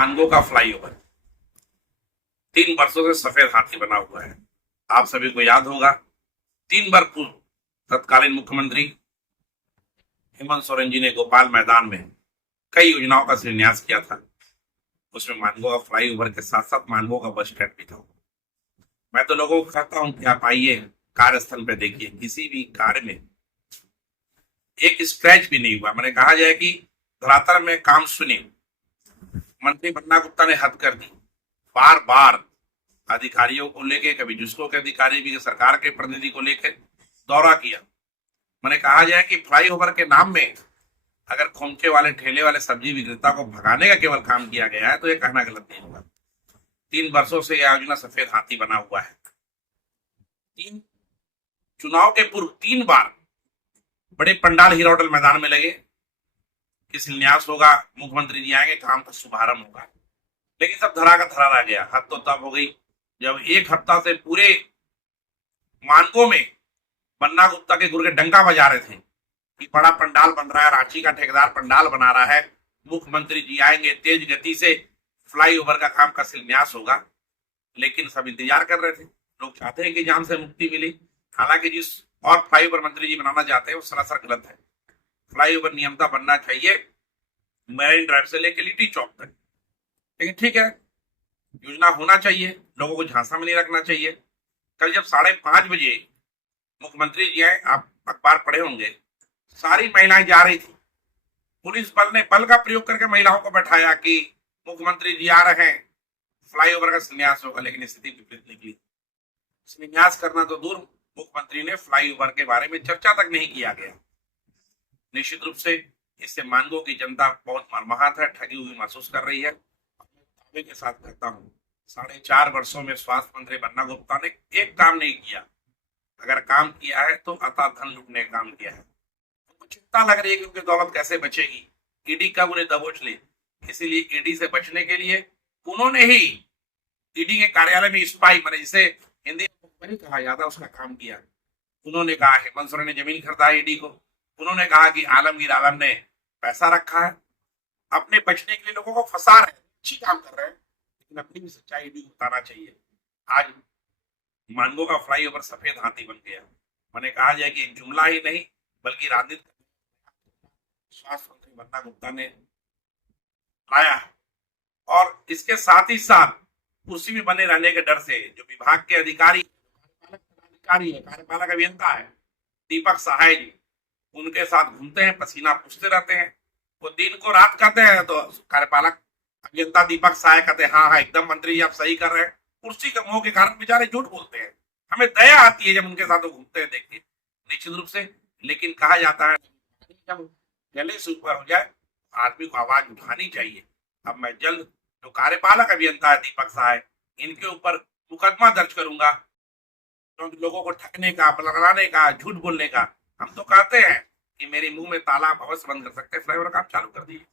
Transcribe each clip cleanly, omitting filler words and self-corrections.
मानगो का फ्लाईओवर 3 वर्षों से सफेद हाथी बना हुआ है। आप सभी को याद होगा 3 बार पूर्व तत्कालीन मुख्यमंत्री हेमंत सोरेन जी ने भोपाल मैदान में कई योजनाओं का शिलान्यास किया था। उसमें मानगो का फ्लाईओवर के साथ साथ मानगो का बस स्टैंड भी था। मैं तो लोगों को कहता हूं कि आप आइए कार्यस्थल पे देखिए, किसी भी कार्य में एक स्क्रैच भी नहीं हुआ। मैंने कहा जाए कि धरातल में काम सुने। मंत्री बन्ना गुप्ता ने हद कर दी, बार बार अधिकारियों को लेके, कभी जुस्को के अधिकारी भी सरकार के प्रतिनिधि को लेकर दौरा किया। मैंने कहा जाए कि फ्लाईओवर के नाम में अगर खोमचे वाले ठेले वाले सब्जी विक्रेता को भगाने का केवल काम किया गया है तो यह कहना गलत नहीं होगा। 3 वर्षों से यह योजना सफेद हाथी बना हुआ है। चुनाव के पूर्व 3 बार बड़े पंडाल हीरा होटल मैदान में लगे कि शिलान्यास होगा, मुख्यमंत्री जी आएंगे, काम का शुभारंभ होगा, लेकिन सब धरा का धरा रह गया। हद तो तब हो गई जब एक हफ्ता से पूरे मानगो में बन्ना गुप्ता के गुर के डंका बजा रहे थे कि बड़ा पंडाल बन रहा है, रांची का ठेकेदार पंडाल बना रहा है, मुख्यमंत्री जी आएंगे, तेज गति से फ्लाईओवर का काम का शिलान्यास होगा। लेकिन सब इंतजार कर रहे थे। लोग चाहते हैं कि जान से मुक्ति मिली। हालांकि जिस और फ्लाईओवर मंत्री जी बनाना चाहते हैं वो सरासर गलत है। फ्लाईओवर नियमता बनना चाहिए मैरिन ड्राइव से लेकर लिट्टी चौक तक। लेकिन ठीक है, योजना होना चाहिए, लोगों को झांसा में नहीं रखना चाहिए। कल जब 5:30 बजे मुख्यमंत्री जी आए, आप अखबार पढ़े होंगे, सारी महिलाएं जा रही थी। पुलिस बल ने बल का प्रयोग करके महिलाओं को बैठाया कि मुख्यमंत्री जी आ रहे हैं, फ्लाईओवर का शिलान्यास होगा। लेकिन स्थिति विपरीत निकली। शिलान्यास करना तो दूर, मुख्यमंत्री ने फ्लाईओवर के बारे में चर्चा तक नहीं किया गया। निश्चित रूप से इससे मानगो की जनता बहुत मर्माहत है, ठगी हुई महसूस कर रही है। दावे के साथ कहता हूँ 4.5 वर्षों में स्वास्थ्य मंत्री बन्ना गुप्ता ने एक काम नहीं किया। अगर काम किया है तो अता धन लूटने का काम किया है। उनको चिंता लग रही है कि उनकी दौलत कैसे बचेगी, ईडी कब उन्हें दबोच ले। इसीलिए ईडी से बचने के लिए उन्होंने ही ईडी के कार्यालय में स्पाई, मैंने जिसे हिंदी में कहा जाता, उसका काम किया। उन्होंने कहा हेमंत सोरेन ने जमीन खरीदा ईडी को। उन्होंने कहा कि आलमगीर आलम ने पैसा रखा है। अपने बचने के लिए लोगों को फंसा रहे हैं, अच्छी काम कर रहे हैं, लेकिन अपनी भी सच्चाई ईडी को बताना चाहिए। आज मानगो का फ्लाईओवर सफेद हाथी बन गया। मैंने कहा जाए कि एक जुमला ही नहीं बल्कि राजनीतिक स्वास्थ्य मंत्री बन्ना गुप्ता ने लाया है। और इसके साथ ही साथ कुर्सी में बने रहने के डर से जो विभाग के अधिकारी है, कार्यपालक अभियंता है दीपक सहाय जी, उनके साथ घूमते हैं, पसीना पूछते रहते हैं। वो दिन को रात कहते हैं तो कार्यपालक अभियंता दीपक सहाय कहते हैं हाँ एकदम मंत्री जी आप सही कर रहे हैं। कुर्सी के मोह के कारण बेचारे झूठ बोलते हैं। हमें दया आती है जब उनके साथ वो घूमते हैं देख के, निश्चित रूप से। लेकिन कहा जाता है जब गले से ऊपर हो जाए आदमी को आवाज उठानी चाहिए। अब मैं जल्द जो कार्यपालक अभियंता है दीपक सहाय, इनके ऊपर मुकदमा दर्ज करूंगा, क्योंकि लोगों को ठगने का, बलगलाने का, झूठ बोलने का। हम तो कहते हैं कि मेरे मुंह में ताला आप अवश्य बंद कर सकते हैं। फ्लाईओवर काम चालू कर दीजिए,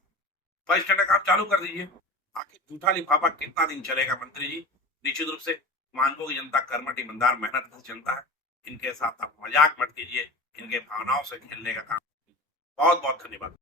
बस स्टैंड का काम चालू कर दीजिए। आखिर झूठा लिफाफा कितना दिन चलेगा मंत्री जी। निश्चित रूप से मानगो की जनता कर्मठ, ईमानदार, मेहनत जनता है। इनके साथ आप मजाक मत कीजिए, इनके भावनाओं से खेलने का काम। बहुत बहुत धन्यवाद।